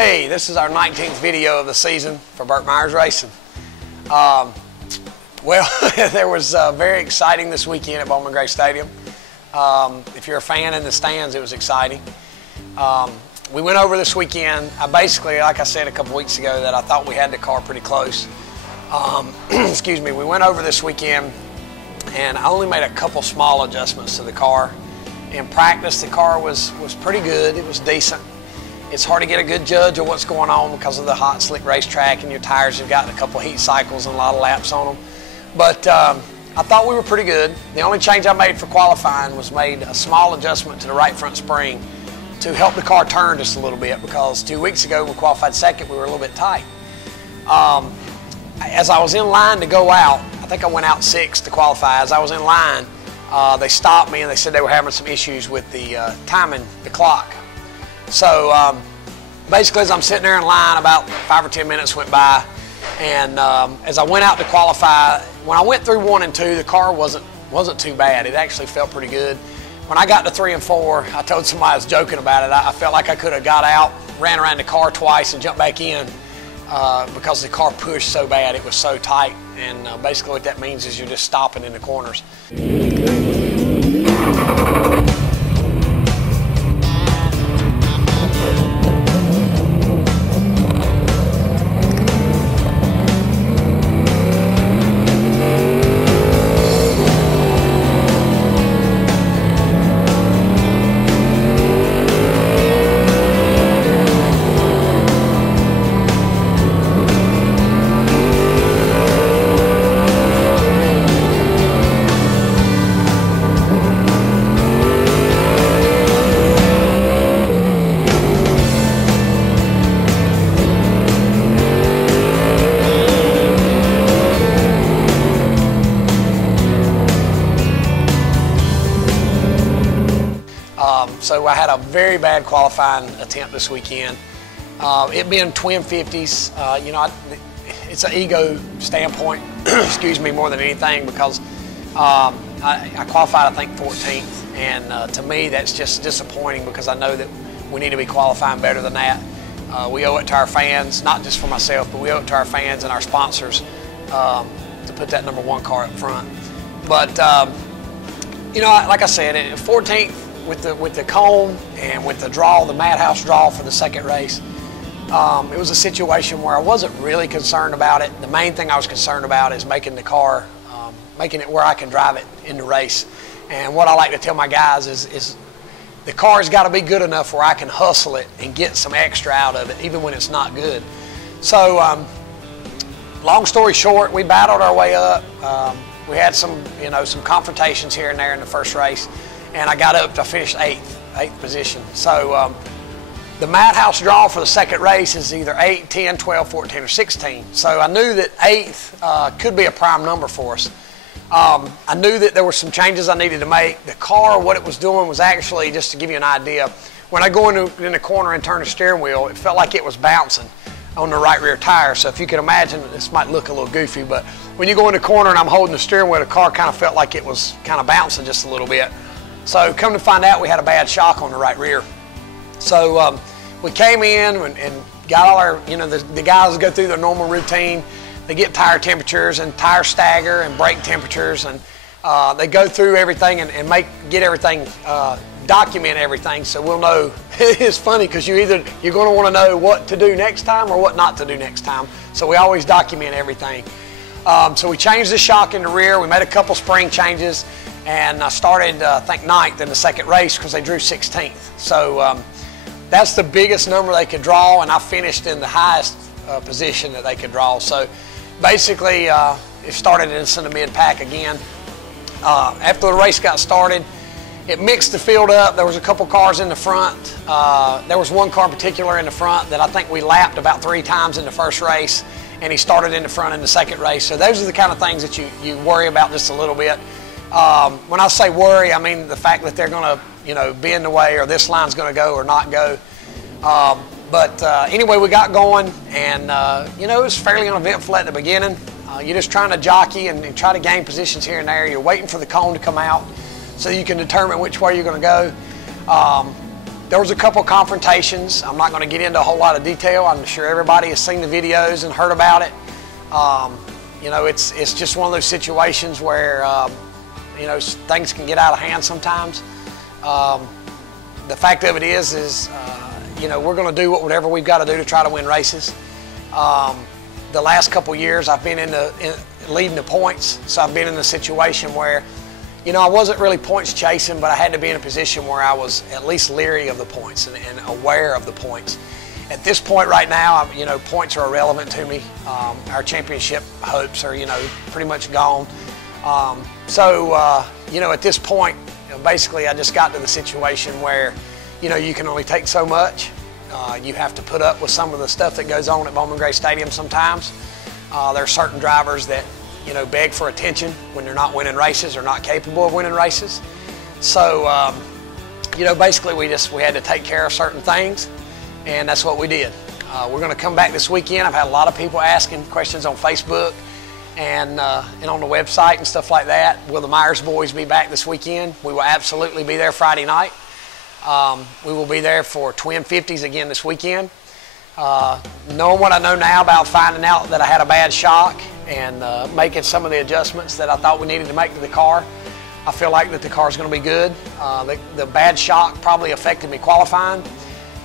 Hey, this is our 19th video of the season for Burt Racing. Well, there was very exciting this weekend at Bowman Gray Stadium. If you're a fan in the stands, it was exciting. We went over this weekend. I basically, like I said a couple weeks ago, that I thought we had the car pretty close. Excuse me. We went over this weekend, and I only made a couple small adjustments to the car. In practice, the car was pretty good. It was decent. It's hard to get a good judge of what's going on because of the hot, slick racetrack, and your tires have gotten a couple heat cycles and a lot of laps on them. But I thought we were pretty good. The only change I made for qualifying was made a small adjustment to the right front spring to help the car turn just a little bit, because 2 weeks ago we qualified second, we were a little bit tight. As I was in line to go out, I think I went out sixth to qualify. As I was in line, they stopped me and they said they were having some issues with the timing, the clock. So basically, as I'm sitting there in line, about 5 or 10 minutes went by, and as I went out to qualify, when I went through 1 and 2, the car wasn't too bad. It actually felt pretty good. When I got to 3 and 4, I told somebody I was joking about it. I felt like I could have got out, ran around the car twice, and jumped back in because the car pushed so bad. It was so tight, and basically what that means is you're just stopping in the corners. So I had a very bad qualifying attempt this weekend. It being twin 50s, you know, it's an ego standpoint, excuse me, more than anything, because I qualified, I think, 14th, and to me that's just disappointing, because I know that we need to be qualifying better than that. We owe it to our fans, not just for myself, but we owe it to our fans and our sponsors to put that #1 car up front. But you know, like I said, 14th. With the cone and with the draw, the MADHOUSE draw for the second race, it was a situation where I wasn't really concerned about it. The main thing I was concerned about is making the car, making it where I can drive it in the race. And what I like to tell my guys is the car's got to be good enough where I can hustle it and get some extra out of it, even when it's not good. So, long story short, we battled our way up. We had some, you know, some confrontations here and there in the first race. And I got up to finish eighth position. So the MADHOUSE draw for the second race is either 8, 10, 12, 14, or 16. So I knew that 8th could be a prime number for us. I knew that there were some changes I needed to make. The car, what it was doing was actually, just to give you an idea, when I go in the corner and turn the steering wheel, it felt like it was bouncing on the right rear tire. So if you can imagine, this might look a little goofy, but when you go in the corner and I'm holding the steering wheel, the car kind of felt like it was kind of bouncing just a little bit. So come to find out, we had a bad shock on the right rear. So we came in and got all our, you know, the guys go through their normal routine. They get tire temperatures and tire stagger and brake temperatures, and they go through everything and get everything, document everything, so we'll know. It's funny because you're going to want to know what to do next time or what not to do next time. So we always document everything. So we changed the shock in the rear. We made a couple spring changes. And I started, I think, 9th in the second race because they drew 16th. So that's the biggest number they could draw, and I finished in the highest position that they could draw. So basically, it started in the mid-pack again. After the race got started, it mixed the field up. There was a couple cars in the front. There was one car in particular in the front that I think we lapped about 3 times in the first race, and he started in the front in the second race. So those are the kind of things that you worry about just a little bit. When I say worry, I mean the fact that they're going to, you know, be in the way, or this line's going to go or not go. But anyway, we got going, and you know, it was fairly uneventful at the beginning. You're just trying to jockey and try to gain positions here and there. You're waiting for the cone to come out so you can determine which way you're going to go. There was a couple confrontations. I'm not going to get into a whole lot of detail. I'm sure everybody has seen the videos and heard about it. You know, it's just one of those situations where you know, things can get out of hand sometimes. The fact of it is you know, we're going to do whatever we've got to do to try to win races. The last couple years I've been leading the points, so I've been in a situation where, you know, I wasn't really points chasing, but I had to be in a position where I was at least leery of the points and aware of the points. At this point right now, you know, points are irrelevant to me. Our championship hopes are, you know, pretty much gone. You know, at this point, you know, basically I just got to the situation where, you know, you can only take so much. You have to put up with some of the stuff that goes on at Bowman Gray Stadium sometimes. There are certain drivers that, you know, beg for attention when they're not winning races or not capable of winning races. So, you know, basically we had to take care of certain things, and that's what we did. We're going to come back this weekend. I've had a lot of people asking questions on Facebook and on the website and stuff like that. Will the Myers boys be back this weekend? We will absolutely be there Friday night. We will be there for Twin 50s again this weekend. Knowing what I know now about finding out that I had a bad shock and making some of the adjustments that I thought we needed to make to the car, I feel like that the car is going to be good. The bad shock probably affected me qualifying.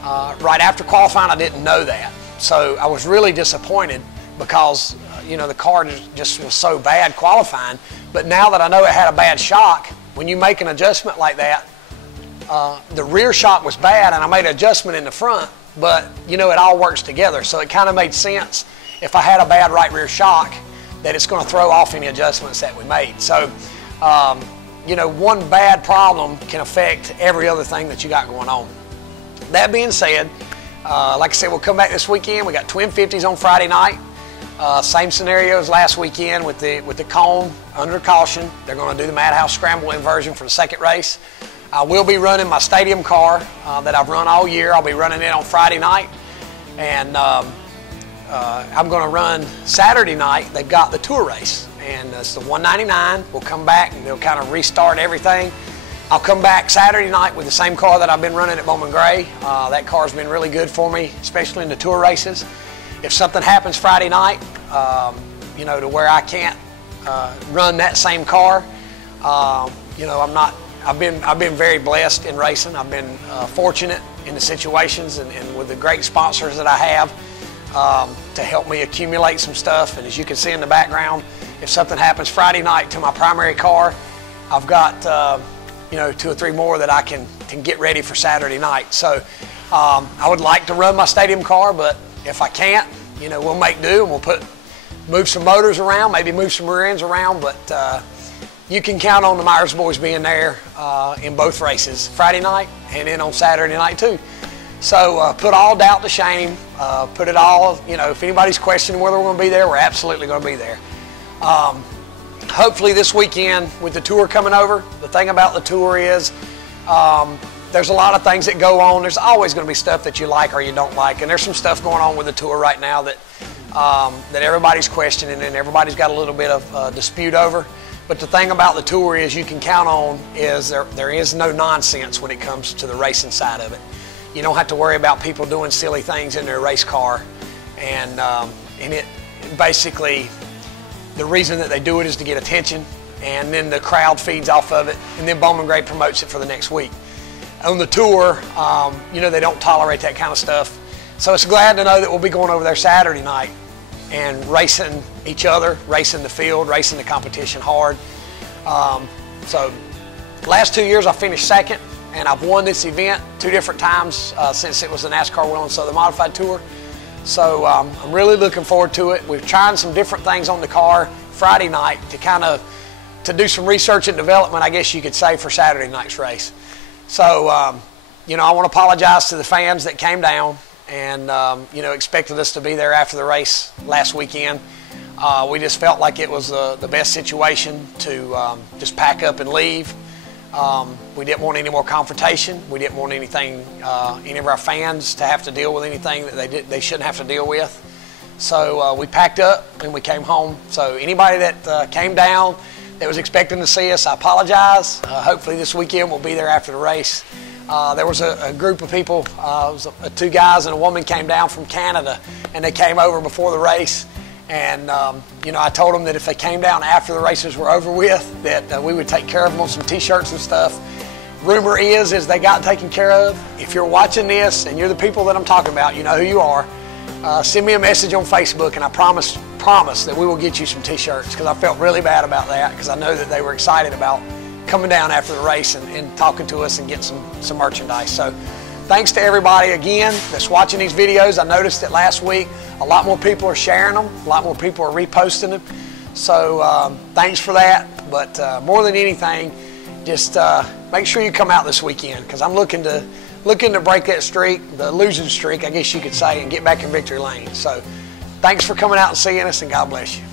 Right after qualifying, I didn't know that. So I was really disappointed because you know, the car just was so bad qualifying. But now that I know it had a bad shock, when you make an adjustment like that, the rear shock was bad and I made an adjustment in the front, but you know, it all works together. So it kind of made sense if I had a bad right rear shock that it's going to throw off any adjustments that we made. So, you know, one bad problem can affect every other thing that you got going on. That being said, like I said, we'll come back this weekend. We got Twin 50s on Friday night. Same scenario as last weekend with the cone under caution. They're going to do the Madhouse Scramble inversion for the second race. I will be running my stadium car that I've run all year. I'll be running it on Friday night, and I'm going to run Saturday night. They've got the tour race, and it's the 199. We'll come back and they'll kind of restart everything. I'll come back Saturday night with the same car that I've been running at Bowman Gray. That car's been really good for me, especially in the tour races. If something happens Friday night, you know, to where I can't run that same car, you know, I've been very blessed in racing. I've been fortunate in the situations and with the great sponsors that I have to help me accumulate some stuff. And as you can see in the background, if something happens Friday night to my primary car, I've got you know, 2 or 3 more that I can get ready for Saturday night. So I would like to run my stadium car, but if I can't, you know, we'll make do and we'll move some motors around, maybe move some rear ends around, but you can count on the Myers boys being there in both races, Friday night and then on Saturday night too. So put all doubt to shame, put it all, you know, if anybody's questioning whether we're going to be there, we're absolutely going to be there. Hopefully this weekend with the tour coming over, the thing about the tour is there's a lot of things that go on. There's always going to be stuff that you like or you don't like, and there's some stuff going on with the tour right now that that everybody's questioning and everybody's got a little bit of dispute over. But the thing about the tour is you can count on is there is no nonsense when it comes to the racing side of it. You don't have to worry about people doing silly things in their race car, and it basically, the reason that they do it is to get attention, and then the crowd feeds off of it, and then Bowman Gray promotes it for the next week. On the tour, you know, they don't tolerate that kind of stuff. So it's glad to know that we'll be going over there Saturday night and racing each other, racing the field, racing the competition hard. So last 2 years I finished second, and I've won this event 2 different times since it was the NASCAR Whelen Southern Modified Tour. So I'm really looking forward to it. We're trying some different things on the car Friday night to do some research and development, I guess you could say, for Saturday night's race. So, you know, I want to apologize to the fans that came down and, you know, expected us to be there after the race last weekend. We just felt like it was the best situation to just pack up and leave. We didn't want any more confrontation. We didn't want anything, any of our fans to have to deal with anything that they shouldn't have to deal with. So we packed up and we came home. So anybody that came down that was expecting to see us, I apologize. Hopefully this weekend we'll be there after the race. There was a group of people, it was two guys and a woman came down from Canada, and they came over before the race. And I told them that if they came down after the races were over with, that we would take care of them on some t-shirts and stuff. Rumor is they got taken care of. If you're watching this and you're the people that I'm talking about, you know who you are. Send me a message on Facebook, and I promise that we will get you some t-shirts, because I felt really bad about that, because I know that they were excited about coming down after the race and talking to us and getting some merchandise. So thanks to everybody again that's watching these videos. I noticed that last week a lot more people are sharing them, a lot more people are reposting them. So thanks for that. But more than anything, just make sure you come out this weekend, because I'm looking to break that streak, the losing streak, I guess you could say, and get back in victory lane. So thanks for coming out and seeing us, and God bless you.